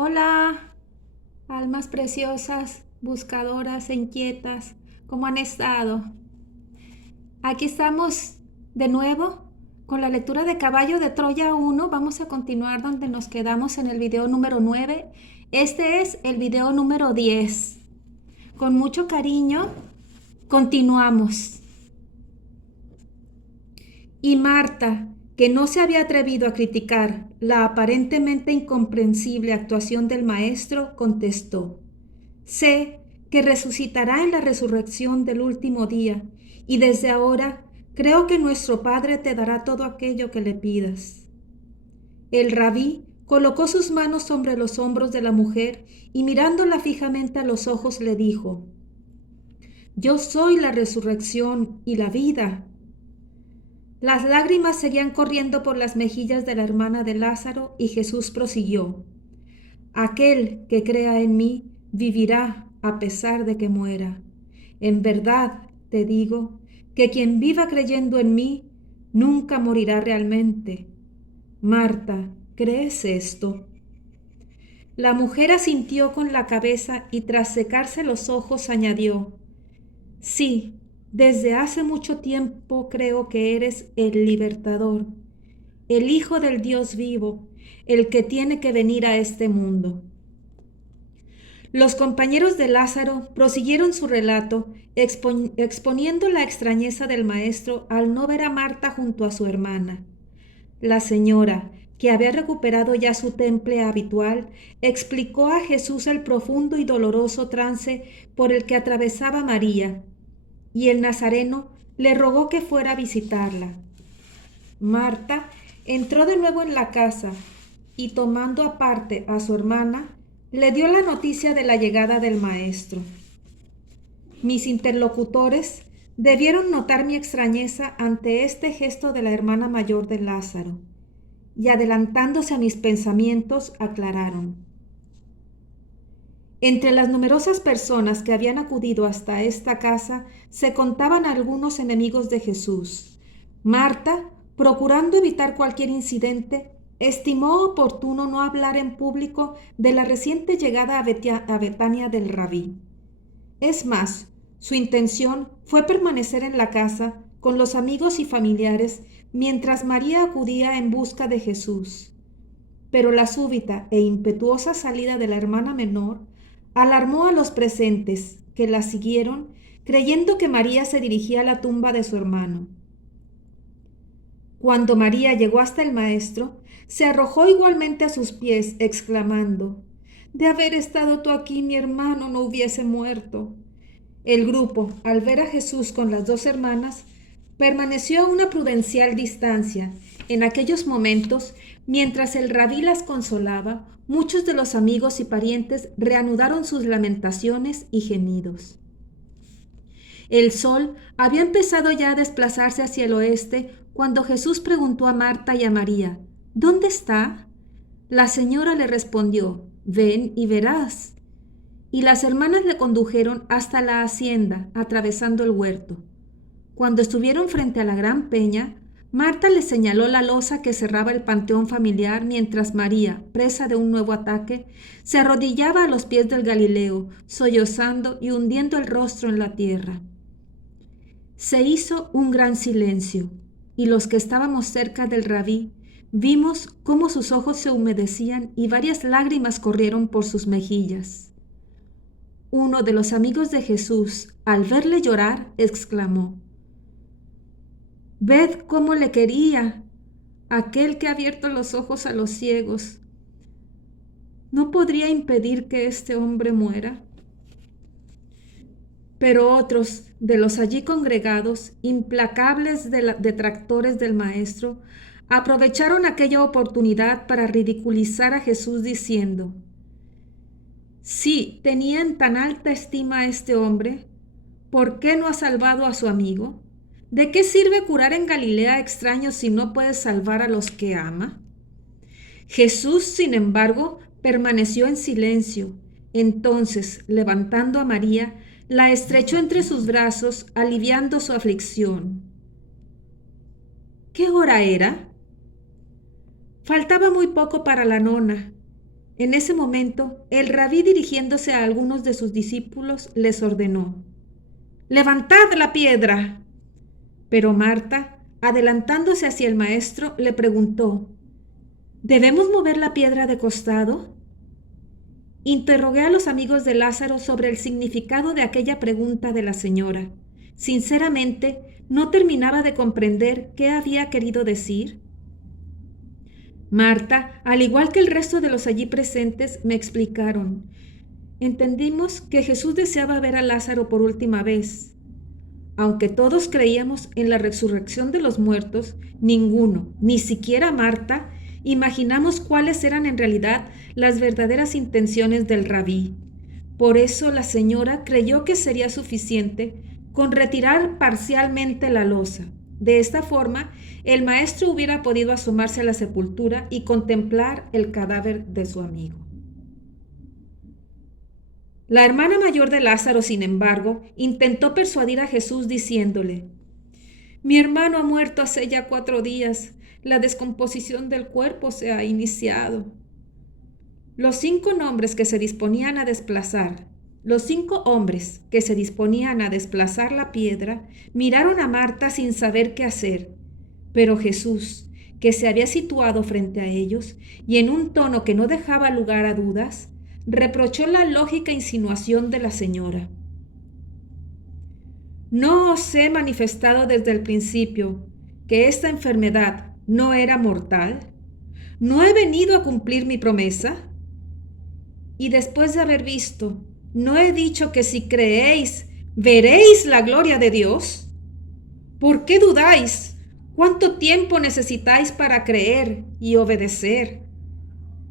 Hola, almas preciosas, buscadoras e inquietas, ¿cómo han estado? Aquí estamos de nuevo con la lectura de Caballo de Troya 1. Vamos a continuar donde nos quedamos en el video número 9. Este es el video número 10. Con mucho cariño, continuamos. Y Marta, que no se había atrevido a criticar la aparentemente incomprensible actuación del maestro, contestó: Sé que resucitará en la resurrección del último día, y desde ahora creo que nuestro Padre te dará todo aquello que le pidas. El rabí colocó sus manos sobre los hombros de la mujer y mirándola fijamente a los ojos le dijo: Yo soy la resurrección y la vida. Las lágrimas seguían corriendo por las mejillas de la hermana de Lázaro y Jesús prosiguió: Aquel que crea en mí vivirá a pesar de que muera. En verdad te digo que quien viva creyendo en mí nunca morirá realmente. Marta, ¿crees esto? La mujer asintió con la cabeza y tras secarse los ojos añadió: Sí, desde hace mucho tiempo creo que eres el libertador, el Hijo del Dios vivo, el que tiene que venir a este mundo. Los compañeros de Lázaro prosiguieron su relato, exponiendo la extrañeza del maestro al no ver a Marta junto a su hermana. La señora, que había recuperado ya su temple habitual, explicó a Jesús el profundo y doloroso trance por el que atravesaba María, y el nazareno le rogó que fuera a visitarla. Marta entró de nuevo en la casa y tomando aparte a su hermana, le dio la noticia de la llegada del maestro. Mis interlocutores debieron notar mi extrañeza ante este gesto de la hermana mayor de Lázaro, y adelantándose a mis pensamientos, aclararon: Entre las numerosas personas que habían acudido hasta esta casa se contaban algunos enemigos de Jesús. Marta, procurando evitar cualquier incidente, estimó oportuno no hablar en público de la reciente llegada a Betania del Rabí. Es más, su intención fue permanecer en la casa con los amigos y familiares mientras María acudía en busca de Jesús. Pero la súbita e impetuosa salida de la hermana menor alarmó a los presentes, que la siguieron, creyendo que María se dirigía a la tumba de su hermano. Cuando María llegó hasta el maestro, se arrojó igualmente a sus pies, exclamando: De haber estado tú aquí, mi hermano no hubiese muerto. El grupo, al ver a Jesús con las dos hermanas, permaneció a una prudencial distancia. En aquellos momentos, mientras el rabí las consolaba, muchos de los amigos y parientes reanudaron sus lamentaciones y gemidos. El sol había empezado ya a desplazarse hacia el oeste cuando Jesús preguntó a Marta y a María: ¿Dónde está? La señora le respondió: Ven y verás. Y las hermanas le condujeron hasta la hacienda, atravesando el huerto. Cuando estuvieron frente a la gran peña, Marta le señaló la losa que cerraba el panteón familiar, mientras María, presa de un nuevo ataque, se arrodillaba a los pies del Galileo, sollozando y hundiendo el rostro en la tierra. Se hizo un gran silencio, y los que estábamos cerca del rabí vimos cómo sus ojos se humedecían y varias lágrimas corrieron por sus mejillas. Uno de los amigos de Jesús, al verle llorar, exclamó: Ved cómo le quería aquel que ha abierto los ojos a los ciegos. ¿No podría impedir que este hombre muera? Pero otros de los allí congregados, implacables detractores del maestro, aprovecharon aquella oportunidad para ridiculizar a Jesús diciendo: Si tenía en tan alta estima a este hombre, ¿por qué no ha salvado a su amigo? ¿De qué sirve curar en Galilea a extraños si no puede salvar a los que ama? Jesús, sin embargo, permaneció en silencio. Entonces, levantando a María, la estrechó entre sus brazos, aliviando su aflicción. ¿Qué hora era? Faltaba muy poco para la nona. En ese momento, el rabí, dirigiéndose a algunos de sus discípulos, les ordenó: «Levantad la piedra». Pero Marta, adelantándose hacia el maestro, le preguntó: ¿Debemos mover la piedra de costado? Interrogué a los amigos de Lázaro sobre el significado de aquella pregunta de la señora. Sinceramente, no terminaba de comprender qué había querido decir. Marta, al igual que el resto de los allí presentes, me explicaron. Entendimos que Jesús deseaba ver a Lázaro por última vez. Aunque todos creíamos en la resurrección de los muertos, ninguno, ni siquiera Marta, imaginamos cuáles eran en realidad las verdaderas intenciones del rabí. Por eso la señora creyó que sería suficiente con retirar parcialmente la losa. De esta forma, el maestro hubiera podido asomarse a la sepultura y contemplar el cadáver de su amigo. La hermana mayor de Lázaro, sin embargo, intentó persuadir a Jesús diciéndole: «Mi hermano ha muerto hace ya 4 días. La descomposición del cuerpo se ha iniciado». Los 5 hombres que se disponían a desplazar la piedra miraron a Marta sin saber qué hacer. Pero Jesús, que se había situado frente a ellos, y en un tono que no dejaba lugar a dudas, reprochó la lógica insinuación de la señora. ¿No os he manifestado desde el principio que esta enfermedad no era mortal? ¿No he venido a cumplir mi promesa? Y después de haber visto, ¿no he dicho que si creéis, veréis la gloria de Dios? ¿Por qué dudáis? ¿Cuánto tiempo necesitáis para creer y obedecer?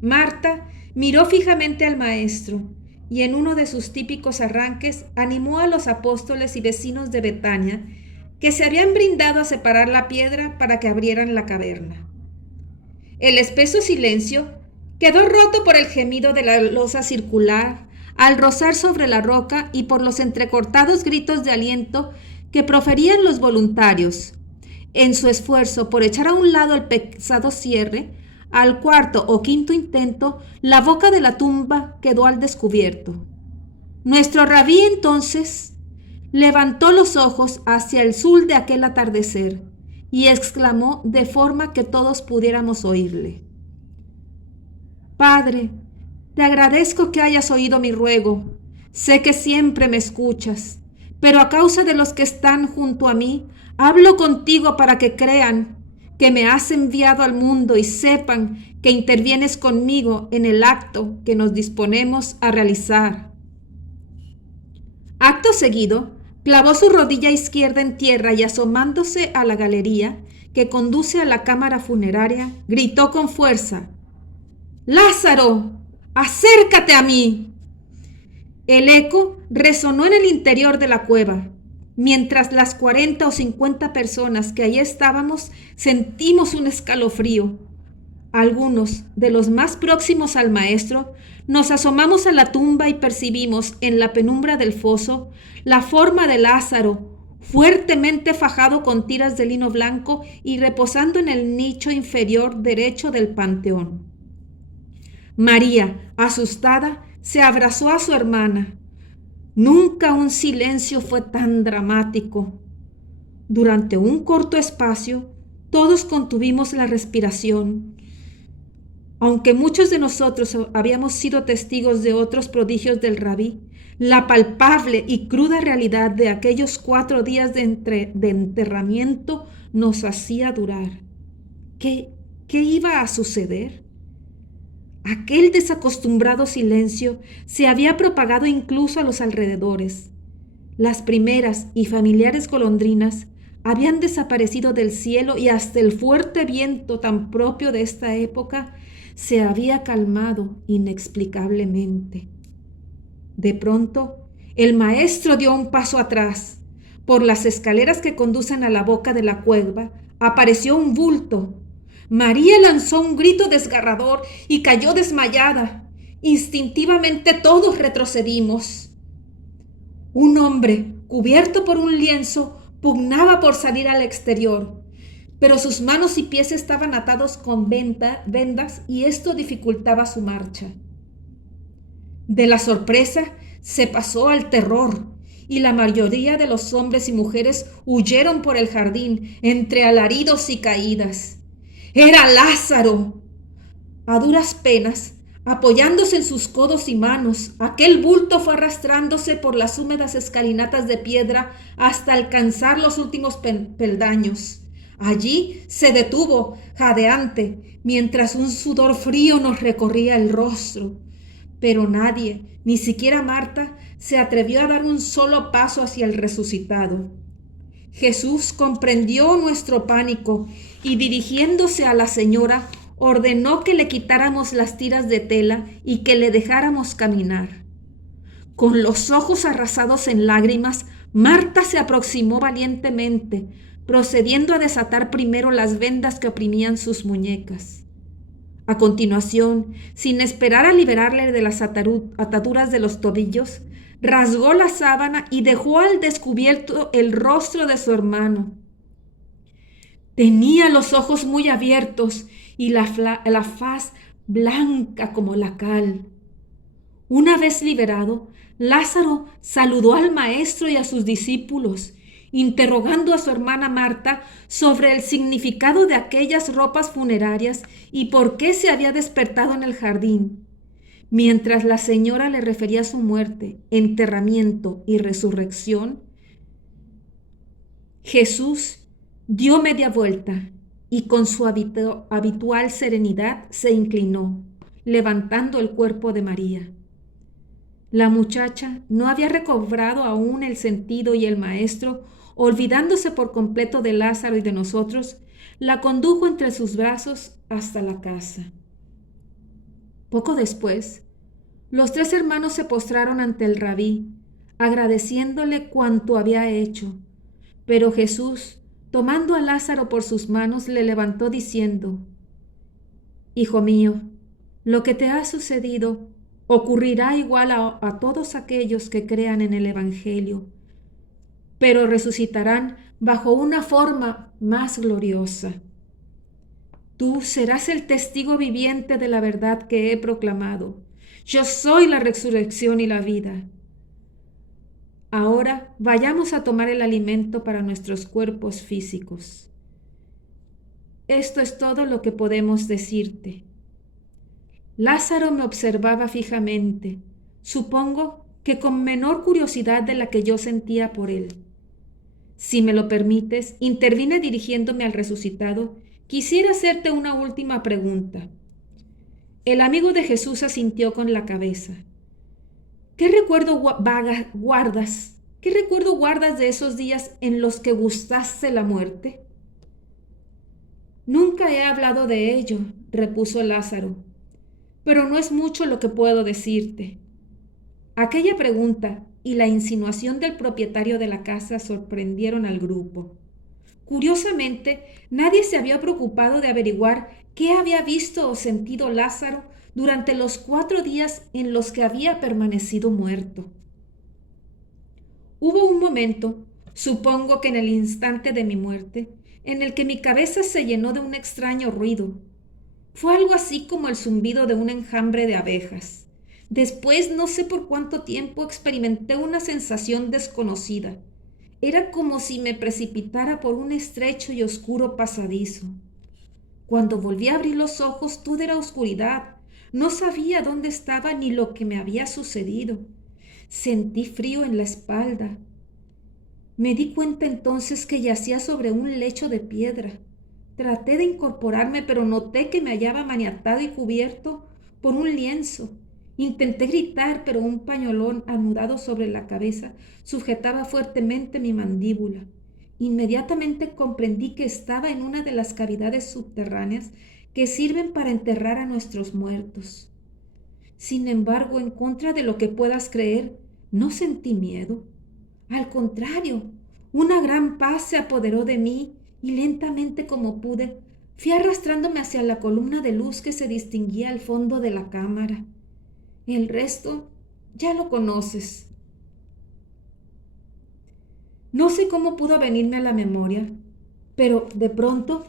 Marta miró fijamente al maestro y en uno de sus típicos arranques animó a los apóstoles y vecinos de Betania que se habían brindado a separar la piedra para que abrieran la caverna. El espeso silencio quedó roto por el gemido de la losa circular al rozar sobre la roca y por los entrecortados gritos de aliento que proferían los voluntarios en su esfuerzo por echar a un lado el pesado cierre. Al 4º o 5º intento, la boca de la tumba quedó al descubierto. Nuestro rabí entonces levantó los ojos hacia el sur de aquel atardecer y exclamó de forma que todos pudiéramos oírle: «Padre, te agradezco que hayas oído mi ruego. Sé que siempre me escuchas, pero a causa de los que están junto a mí, hablo contigo para que crean que me has enviado al mundo y sepan que intervienes conmigo en el acto que nos disponemos a realizar». Acto seguido, clavó su rodilla izquierda en tierra y asomándose a la galería que conduce a la cámara funeraria, gritó con fuerza: «¡Lázaro, acércate a mí!». El eco resonó en el interior de la cueva. Mientras las 40 o 50 personas que allí estábamos sentimos un escalofrío. Algunos de los más próximos al maestro nos asomamos a la tumba y percibimos en la penumbra del foso la forma de Lázaro, fuertemente fajado con tiras de lino blanco y reposando en el nicho inferior derecho del panteón. María, asustada, se abrazó a su hermana. Nunca un silencio fue tan dramático. Durante un corto espacio, todos contuvimos la respiración. Aunque muchos de nosotros habíamos sido testigos de otros prodigios del rabí, la palpable y cruda realidad de aquellos 4 días de enterramiento nos hacía durar. ¿Qué iba a suceder? Aquel desacostumbrado silencio se había propagado incluso a los alrededores. Las primeras y familiares golondrinas habían desaparecido del cielo y hasta el fuerte viento tan propio de esta época se había calmado inexplicablemente. De pronto, el maestro dio un paso atrás. Por las escaleras que conducen a la boca de la cueva apareció un bulto. María lanzó un grito desgarrador y cayó desmayada. Instintivamente todos retrocedimos. Un hombre, cubierto por un lienzo, pugnaba por salir al exterior, pero sus manos y pies estaban atados con vendas y esto dificultaba su marcha. De la sorpresa se pasó al terror, y la mayoría de los hombres y mujeres huyeron por el jardín entre alaridos y caídas. ¡Era Lázaro! A duras penas, apoyándose en sus codos y manos, aquel bulto fue arrastrándose por las húmedas escalinatas de piedra hasta alcanzar los últimos peldaños. Allí se detuvo, jadeante, mientras un sudor frío nos recorría el rostro. Pero nadie, ni siquiera Marta, se atrevió a dar un solo paso hacia el resucitado. Jesús comprendió nuestro pánico y, dirigiéndose a la señora, ordenó que le quitáramos las tiras de tela y que le dejáramos caminar. Con los ojos arrasados en lágrimas, Marta se aproximó valientemente, procediendo a desatar primero las vendas que oprimían sus muñecas. A continuación, sin esperar a liberarle de las ataduras de los tobillos, rasgó la sábana y dejó al descubierto el rostro de su hermano. Tenía los ojos muy abiertos y la faz blanca como la cal. Una vez liberado, Lázaro saludó al maestro y a sus discípulos, interrogando a su hermana Marta sobre el significado de aquellas ropas funerarias y por qué se había despertado en el jardín. Mientras la señora le refería su muerte, enterramiento y resurrección, Jesús dio media vuelta y con su habitual serenidad se inclinó, levantando el cuerpo de María. La muchacha no había recobrado aún el sentido y el maestro, olvidándose por completo de Lázaro y de nosotros, la condujo entre sus brazos hasta la casa. Poco después, los tres hermanos se postraron ante el rabí, agradeciéndole cuanto había hecho. Pero Jesús, tomando a Lázaro por sus manos, le levantó diciendo: Hijo mío, lo que te ha sucedido ocurrirá igual a todos aquellos que crean en el Evangelio, pero resucitarán bajo una forma más gloriosa. Tú serás el testigo viviente de la verdad que he proclamado. Yo soy la resurrección y la vida. Ahora vayamos a tomar el alimento para nuestros cuerpos físicos. Esto es todo lo que podemos decirte. Lázaro me observaba fijamente, supongo que con menor curiosidad de la que yo sentía por él. Si me lo permites, intervine dirigiéndome al resucitado. Quisiera hacerte una última pregunta. El amigo de Jesús asintió con la cabeza. ¿Qué recuerdo guardas? ¿Qué recuerdo guardas de esos días en los que gustaste la muerte? Nunca he hablado de ello, repuso Lázaro, pero no es mucho lo que puedo decirte. Aquella pregunta y la insinuación del propietario de la casa sorprendieron al grupo. Curiosamente, nadie se había preocupado de averiguar qué había visto o sentido Lázaro durante los 4 días en los que había permanecido muerto. Hubo un momento, supongo que en el instante de mi muerte, en el que mi cabeza se llenó de un extraño ruido. Fue algo así como el zumbido de un enjambre de abejas. Después, no sé por cuánto tiempo, experimenté una sensación desconocida. Era como si me precipitara por un estrecho y oscuro pasadizo. Cuando volví a abrir los ojos, todo era oscuridad. No sabía dónde estaba ni lo que me había sucedido. Sentí frío en la espalda. Me di cuenta entonces que yacía sobre un lecho de piedra. Traté de incorporarme, pero noté que me hallaba maniatado y cubierto por un lienzo. Intenté gritar, pero un pañolón anudado sobre la cabeza sujetaba fuertemente mi mandíbula. Inmediatamente comprendí que estaba en una de las cavidades subterráneas que sirven para enterrar a nuestros muertos. Sin embargo, en contra de lo que puedas creer, no sentí miedo. Al contrario, una gran paz se apoderó de mí y lentamente como pude, fui arrastrándome hacia la columna de luz que se distinguía al fondo de la cámara. El resto ya lo conoces. No sé cómo pudo venirme a la memoria, pero de pronto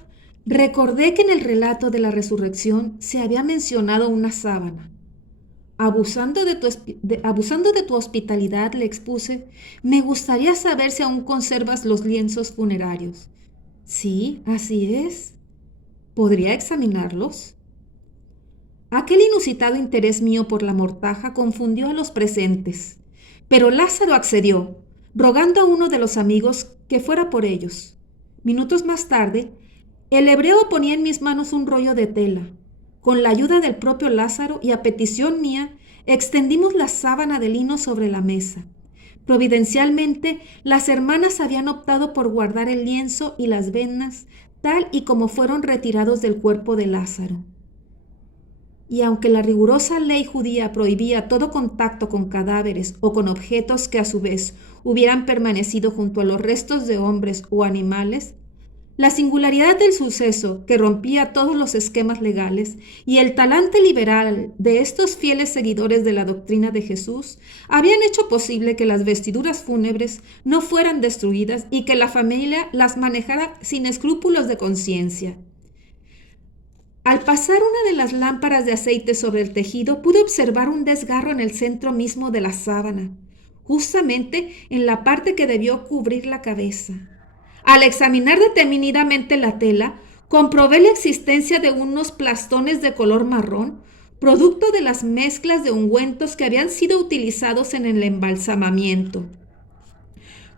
recordé que en el relato de la resurrección se había mencionado una sábana. Abusando de tu hospitalidad, le expuse, me gustaría saber si aún conservas los lienzos funerarios. Sí, así es. ¿Podría examinarlos? Aquel inusitado interés mío por la mortaja confundió a los presentes, pero Lázaro accedió, rogando a uno de los amigos que fuera por ellos. Minutos más tarde, el hebreo ponía en mis manos un rollo de tela. Con la ayuda del propio Lázaro y a petición mía, extendimos la sábana de lino sobre la mesa. Providencialmente, las hermanas habían optado por guardar el lienzo y las vendas, tal y como fueron retirados del cuerpo de Lázaro. Y aunque la rigurosa ley judía prohibía todo contacto con cadáveres o con objetos que a su vez hubieran permanecido junto a los restos de hombres o animales, la singularidad del suceso, que rompía todos los esquemas legales, y el talante liberal de estos fieles seguidores de la doctrina de Jesús, habían hecho posible que las vestiduras fúnebres no fueran destruidas y que la familia las manejara sin escrúpulos de conciencia. Al pasar una de las lámparas de aceite sobre el tejido, pude observar un desgarro en el centro mismo de la sábana, justamente en la parte que debió cubrir la cabeza. Al examinar detenidamente la tela, comprobé la existencia de unos plastones de color marrón, producto de las mezclas de ungüentos que habían sido utilizados en el embalsamamiento.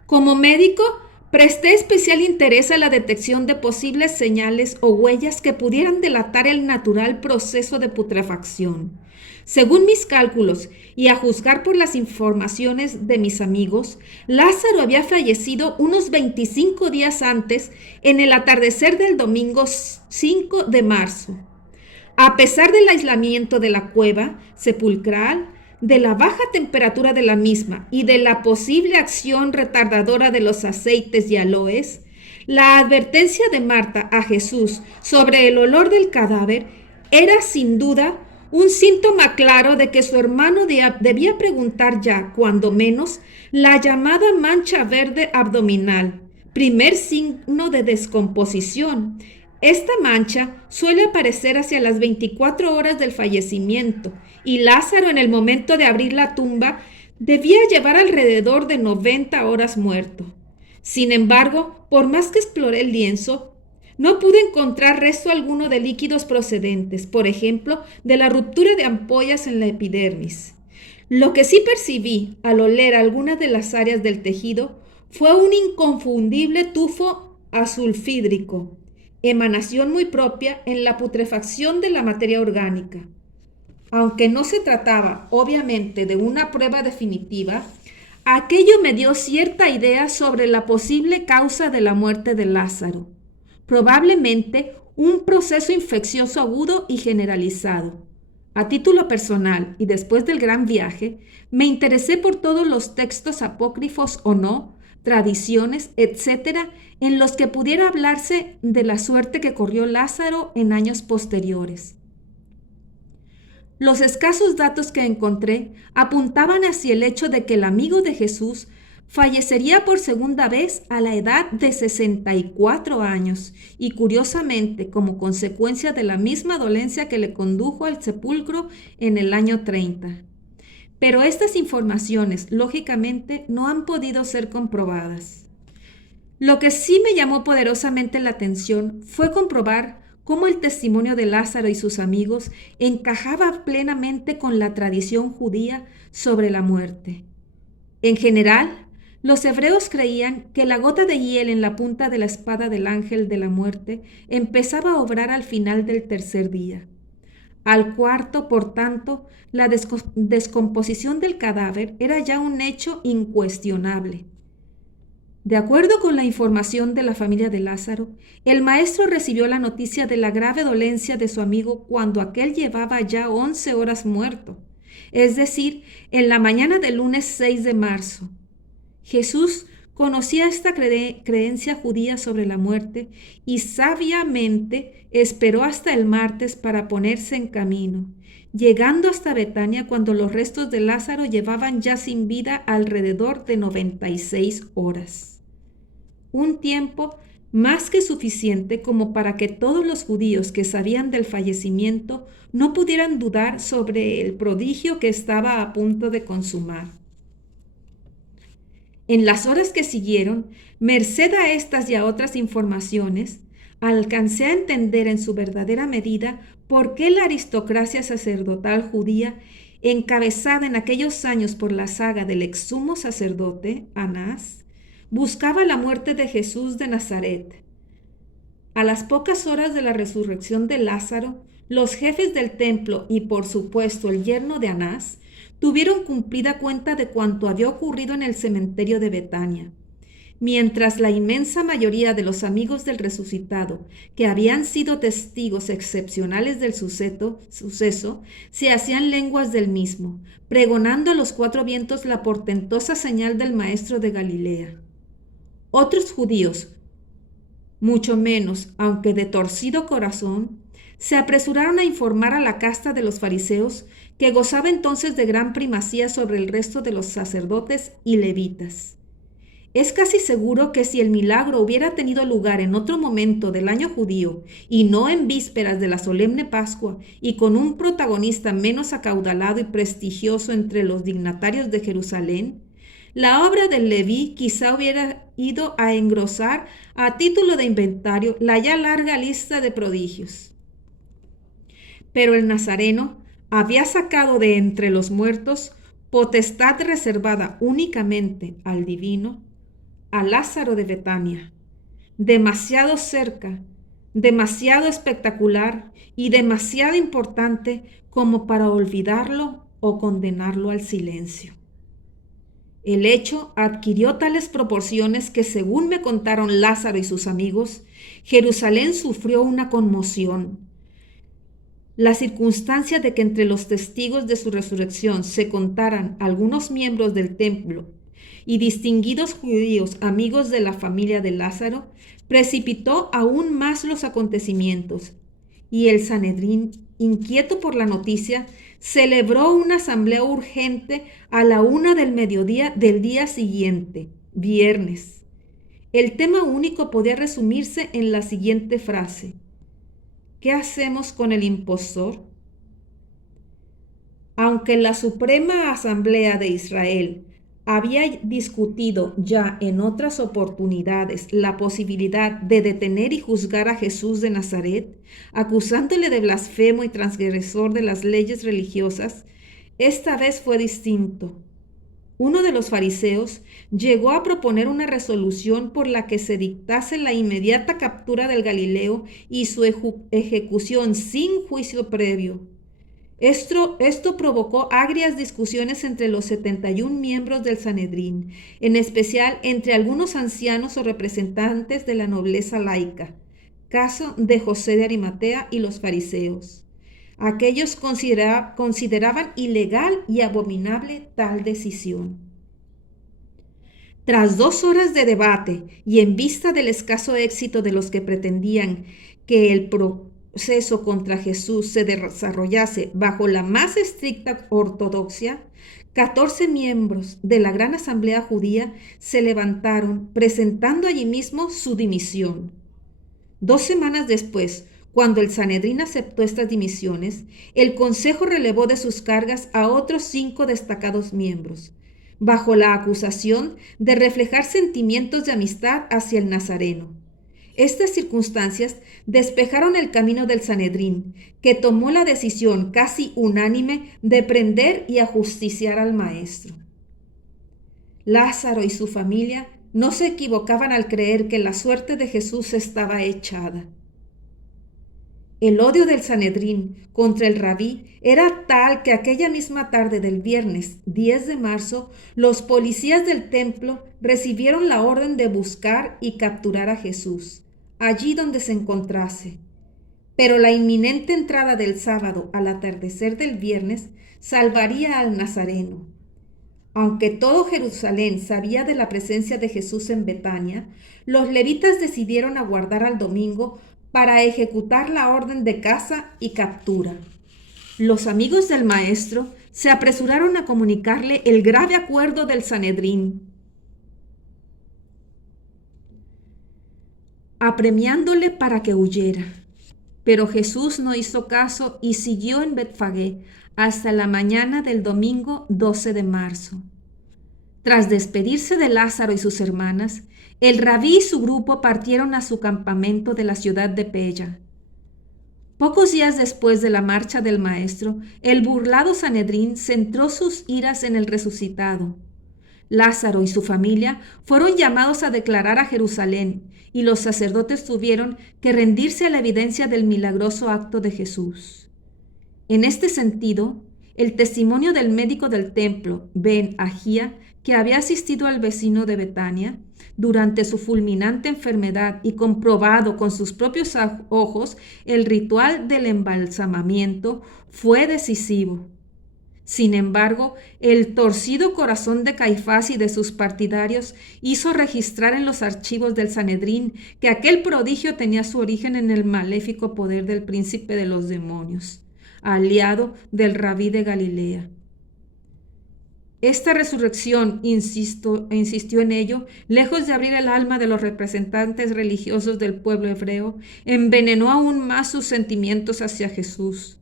Como médico, presté especial interés a la detección de posibles señales o huellas que pudieran delatar el natural proceso de putrefacción. Según mis cálculos y a juzgar por las informaciones de mis amigos, Lázaro había fallecido unos 25 días antes, en el atardecer del domingo 5 de marzo. A pesar del aislamiento de la cueva sepulcral, de la baja temperatura de la misma y de la posible acción retardadora de los aceites y aloes, la advertencia de Marta a Jesús sobre el olor del cadáver era sin duda un síntoma claro de que su hermano debía preguntar ya, cuando menos, la llamada mancha verde abdominal, primer signo de descomposición. Esta mancha suele aparecer hacia las 24 horas del fallecimiento y Lázaro, en el momento de abrir la tumba, debía llevar alrededor de 90 horas muerto. Sin embargo, por más que exploré el lienzo, no pude encontrar resto alguno de líquidos procedentes, por ejemplo, de la ruptura de ampollas en la epidermis. Lo que sí percibí al oler algunas de las áreas del tejido fue un inconfundible tufo azulfídrico, emanación muy propia en la putrefacción de la materia orgánica. Aunque no se trataba, obviamente, de una prueba definitiva, aquello me dio cierta idea sobre la posible causa de la muerte de Lázaro. Probablemente un proceso infeccioso agudo y generalizado. A título personal y después del gran viaje, me interesé por todos los textos apócrifos o no, tradiciones, etcétera, en los que pudiera hablarse de la suerte que corrió Lázaro en años posteriores. Los escasos datos que encontré apuntaban hacia el hecho de que el amigo de Jesús fallecería por segunda vez a la edad de 64 años y curiosamente como consecuencia de la misma dolencia que le condujo al sepulcro en el año 30. Pero estas informaciones, lógicamente, no han podido ser comprobadas. Lo que sí me llamó poderosamente la atención fue comprobar cómo el testimonio de Lázaro y sus amigos encajaba plenamente con la tradición judía sobre la muerte. En general, los hebreos creían que la gota de hiel en la punta de la espada del ángel de la muerte empezaba a obrar al final del tercer día. Al cuarto, por tanto, la descomposición del cadáver era ya un hecho incuestionable. De acuerdo con la información de la familia de Lázaro, el maestro recibió la noticia de la grave dolencia de su amigo cuando aquel llevaba ya 11 horas muerto, es decir, en la mañana del lunes 6 de marzo. Jesús conocía esta creencia judía sobre la muerte y sabiamente esperó hasta el martes para ponerse en camino, llegando hasta Betania cuando los restos de Lázaro llevaban ya sin vida alrededor de 96 horas. Un tiempo más que suficiente como para que todos los judíos que sabían del fallecimiento no pudieran dudar sobre el prodigio que estaba a punto de consumar. En las horas que siguieron, merced a estas y a otras informaciones, alcancé a entender en su verdadera medida por qué la aristocracia sacerdotal judía, encabezada en aquellos años por la saga del ex sumo sacerdote, Anás, buscaba la muerte de Jesús de Nazaret. A las pocas horas de la resurrección de Lázaro, los jefes del templo y por supuesto el yerno de Anás tuvieron cumplida cuenta de cuanto había ocurrido en el cementerio de Betania, mientras la inmensa mayoría de los amigos del resucitado, que habían sido testigos excepcionales del suceso, se hacían lenguas del mismo, pregonando a los cuatro vientos la portentosa señal del Maestro de Galilea. Otros judíos, mucho menos, aunque de torcido corazón, se apresuraron a informar a la casta de los fariseos, que gozaba entonces de gran primacía sobre el resto de los sacerdotes y levitas. Es casi seguro que si el milagro hubiera tenido lugar en otro momento del año judío y no en vísperas de la solemne Pascua y con un protagonista menos acaudalado y prestigioso entre los dignatarios de Jerusalén, la obra del Leví quizá hubiera ido a engrosar a título de inventario la ya larga lista de prodigios. Pero el Nazareno había sacado de entre los muertos potestad reservada únicamente al divino, a Lázaro de Betania, demasiado cerca, demasiado espectacular y demasiado importante como para olvidarlo o condenarlo al silencio. El hecho adquirió tales proporciones que, según me contaron Lázaro y sus amigos, Jerusalén sufrió una conmoción. La circunstancia de que entre los testigos de su resurrección se contaran algunos miembros del templo y distinguidos judíos amigos de la familia de Lázaro, precipitó aún más los acontecimientos, y el Sanedrín, inquieto por la noticia, celebró una asamblea urgente a la 1 del mediodía del día siguiente, viernes. El tema único podía resumirse en la siguiente frase: ¿qué hacemos con el impostor? Aunque la Suprema Asamblea de Israel había discutido ya en otras oportunidades la posibilidad de detener y juzgar a Jesús de Nazaret, acusándole de blasfemo y transgresor de las leyes religiosas, esta vez fue distinto. Uno de los fariseos llegó a proponer una resolución por la que se dictase la inmediata captura del Galileo y su ejecución sin juicio previo. Esto provocó agrias discusiones entre los 71 miembros del Sanedrín, en especial entre algunos ancianos o representantes de la nobleza laica, caso de José de Arimatea y los fariseos. Aquellos consideraban ilegal y abominable tal decisión. Tras 2 horas de debate y en vista del escaso éxito de los que pretendían que el proceso contra Jesús se desarrollase bajo la más estricta ortodoxia, 14 miembros de la gran asamblea judía se levantaron presentando allí mismo su dimisión. 2 semanas después, cuando el Sanedrín aceptó estas dimisiones, el Consejo relevó de sus cargas a otros 5 destacados miembros, bajo la acusación de reflejar sentimientos de amistad hacia el Nazareno. Estas circunstancias despejaron el camino del Sanedrín, que tomó la decisión casi unánime de prender y ajusticiar al Maestro. Lázaro y su familia no se equivocaban al creer que la suerte de Jesús estaba echada. El odio del Sanedrín contra el rabí era tal que aquella misma tarde del viernes 10 de marzo, los policías del templo recibieron la orden de buscar y capturar a Jesús, allí donde se encontrase. Pero la inminente entrada del sábado al atardecer del viernes salvaría al Nazareno. Aunque todo Jerusalén sabía de la presencia de Jesús en Betania, los levitas decidieron aguardar al domingo para ejecutar la orden de caza y captura. Los amigos del Maestro se apresuraron a comunicarle el grave acuerdo del Sanedrín. apremiándole para que huyera. Pero Jesús no hizo caso y siguió en Betfagé hasta la mañana del domingo 12 de marzo. Tras despedirse de Lázaro y sus hermanas, el rabí y su grupo partieron a su campamento de la ciudad de Pella. Pocos días después de la marcha del Maestro, el burlado Sanedrín centró sus iras en el resucitado. Lázaro y su familia fueron llamados a declarar a Jerusalén, y los sacerdotes tuvieron que rendirse a la evidencia del milagroso acto de Jesús. En este sentido, el testimonio del médico del templo, Ben Ahía, que había asistido al vecino de Betania durante su fulminante enfermedad y comprobado con sus propios ojos el ritual del embalsamamiento, fue decisivo. Sin embargo, el torcido corazón de Caifás y de sus partidarios hizo registrar en los archivos del Sanedrín que aquel prodigio tenía su origen en el maléfico poder del príncipe de los demonios, aliado del rabí de Galilea. Esta resurrección, insistió en ello, lejos de abrir el alma de los representantes religiosos del pueblo hebreo, envenenó aún más sus sentimientos hacia Jesús.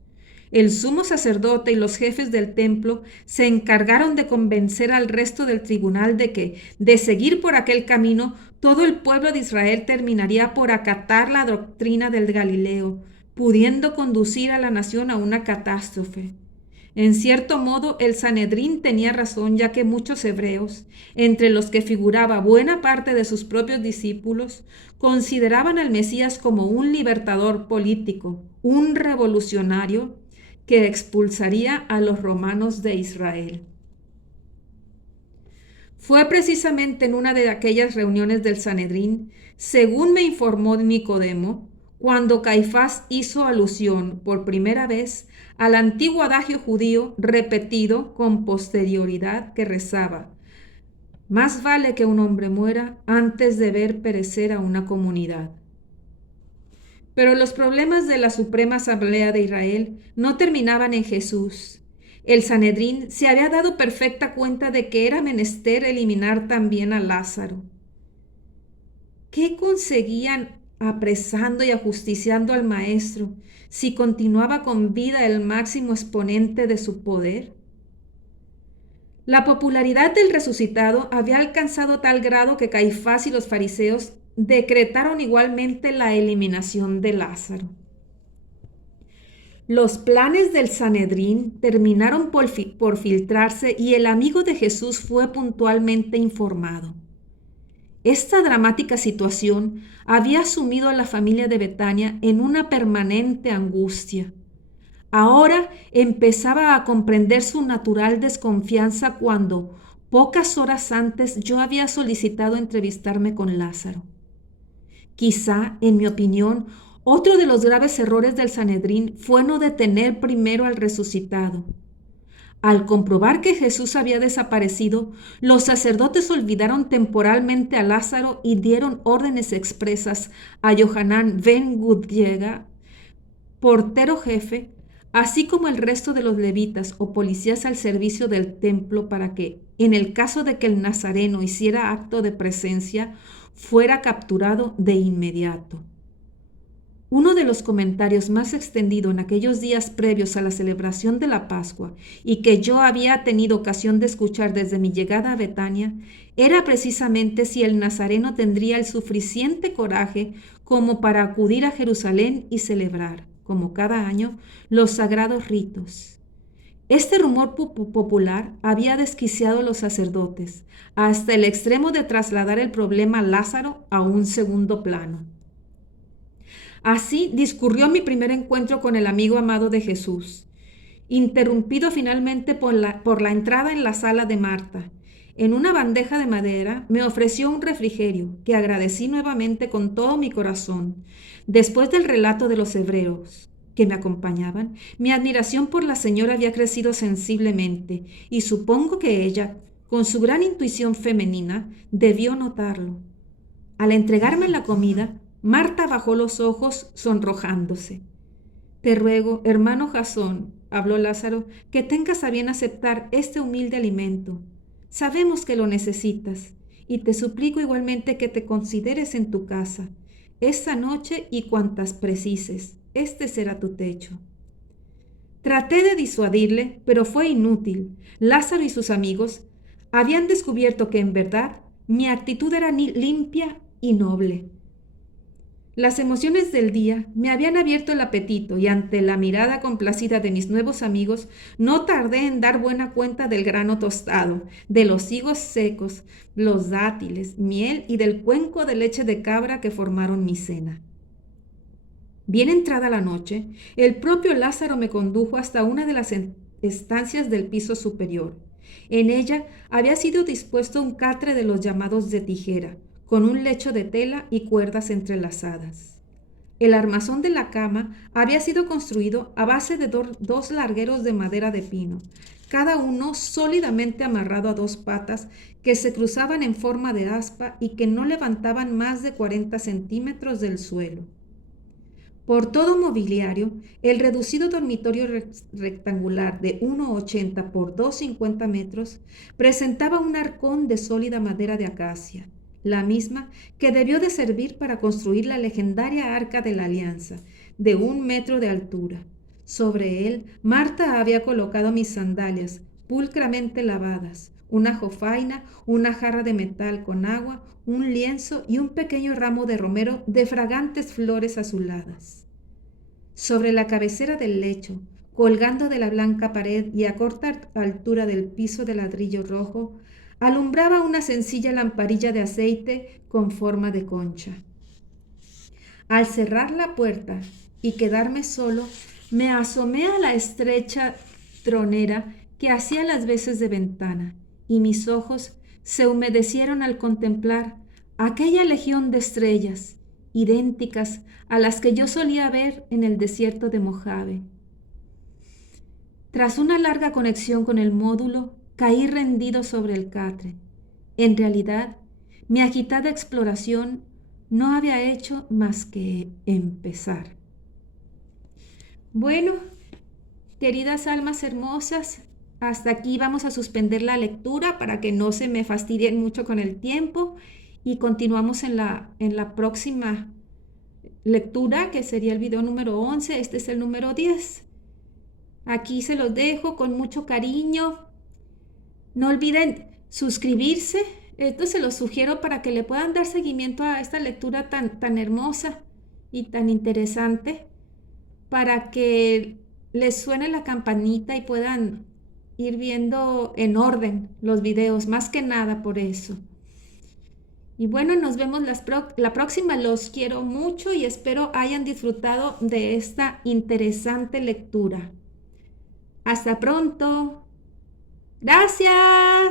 El sumo sacerdote y los jefes del templo se encargaron de convencer al resto del tribunal de que, de seguir por aquel camino, todo el pueblo de Israel terminaría por acatar la doctrina del Galileo, pudiendo conducir a la nación a una catástrofe. En cierto modo, el Sanedrín tenía razón, ya que muchos hebreos, entre los que figuraba buena parte de sus propios discípulos, consideraban al Mesías como un libertador político, un revolucionario que expulsaría a los romanos de Israel. Fue precisamente en una de aquellas reuniones del Sanedrín, según me informó Nicodemo, cuando Caifás hizo alusión por primera vez al antiguo adagio judío repetido con posterioridad que rezaba: más vale que un hombre muera antes de ver perecer a una comunidad. Pero los problemas de la Suprema Asamblea de Israel no terminaban en Jesús. El Sanedrín se había dado perfecta cuenta de que era menester eliminar también a Lázaro. ¿Qué conseguían apresando y ajusticiando al Maestro si continuaba con vida el máximo exponente de su poder? La popularidad del resucitado había alcanzado tal grado que Caifás y los fariseos decretaron igualmente la eliminación de Lázaro. Los planes del Sanedrín terminaron por filtrarse y el amigo de Jesús fue puntualmente informado. Esta dramática situación había sumido a la familia de Betania en una permanente angustia. Ahora empezaba a comprender su natural desconfianza cuando, pocas horas antes, yo había solicitado entrevistarme con Lázaro. Quizá, en mi opinión, otro de los graves errores del Sanedrín fue no detener primero al resucitado. Al comprobar que Jesús había desaparecido, los sacerdotes olvidaron temporalmente a Lázaro y dieron órdenes expresas a Yohanan ben Gudjega, portero jefe, así como el resto de los levitas o policías al servicio del templo, para que, en el caso de que el nazareno hiciera acto de presencia, fuera capturado de inmediato. Uno de los comentarios más extendido en aquellos días previos a la celebración de la Pascua y que yo había tenido ocasión de escuchar desde mi llegada a Betania era precisamente si el nazareno tendría el suficiente coraje como para acudir a Jerusalén y celebrar, como cada año, los sagrados ritos. Este rumor popular había desquiciado a los sacerdotes hasta el extremo de trasladar el problema Lázaro a un segundo plano. Así discurrió mi primer encuentro con el amigo amado de Jesús, interrumpido finalmente por la entrada en la sala de Marta. En una bandeja de madera me ofreció un refrigerio que agradecí nuevamente con todo mi corazón. Después del relato de los hebreos que me acompañaban, mi admiración por la señora había crecido sensiblemente y supongo que ella, con su gran intuición femenina, debió notarlo. Al entregarme la comida, Marta bajó los ojos sonrojándose. «Te ruego, hermano Jasón», habló Lázaro, «que tengas a bien aceptar este humilde alimento. Sabemos que lo necesitas, y te suplico igualmente que te consideres en tu casa. esta noche y cuantas precises. Este será tu techo. Traté de disuadirle, pero fue inútil. Lázaro y sus amigos habían descubierto que en verdad mi actitud era limpia y noble. Las emociones del día me habían abierto el apetito y ante la mirada complacida de mis nuevos amigos no tardé en dar buena cuenta del grano tostado, de los higos secos, los dátiles, miel y del cuenco de leche de cabra que formaron mi cena. Bien entrada la noche, el propio Lázaro me condujo hasta una de las estancias del piso superior. En ella había sido dispuesto un catre de los llamados de tijera, con un lecho de tela y cuerdas entrelazadas. El armazón de la cama había sido construido a base de dos largueros de madera de pino, cada uno sólidamente amarrado a dos patas que se cruzaban en forma de aspa y que no levantaban más de 40 centímetros del suelo. Por todo mobiliario, el reducido dormitorio rectangular de 1,80 por 2,50 metros presentaba un arcón de sólida madera de acacia, la misma que debió de servir para construir la legendaria Arca de la Alianza, de 1 metro de altura. Sobre él, Marta había colocado mis sandalias, pulcramente lavadas, una jofaina, una jarra de metal con agua, un lienzo y un pequeño ramo de romero de fragantes flores azuladas. Sobre la cabecera del lecho, colgando de la blanca pared y a corta altura del piso de ladrillo rojo, alumbraba una sencilla lamparilla de aceite con forma de concha. Al cerrar la puerta y quedarme solo, me asomé a la estrecha tronera que hacía las veces de ventana, y mis ojos se humedecieron al contemplar aquella legión de estrellas, idénticas a las que yo solía ver en el desierto de Mojave. Tras una larga conexión con el módulo, caí rendido sobre el catre. En realidad, mi agitada exploración no había hecho más que empezar. Bueno, queridas almas hermosas, hasta aquí vamos a suspender la lectura para que no se me fastidien mucho con el tiempo y continuamos en la próxima lectura, que sería el video número 11. Este es el número 10. Aquí se los dejo con mucho cariño. No olviden suscribirse. Esto se los sugiero para que le puedan dar seguimiento a esta lectura tan hermosa y tan interesante, para que les suene la campanita y puedan ir viendo en orden los videos, más que nada por eso. Y bueno, nos vemos la próxima. Los quiero mucho y espero hayan disfrutado de esta interesante lectura. Hasta pronto. Gracias.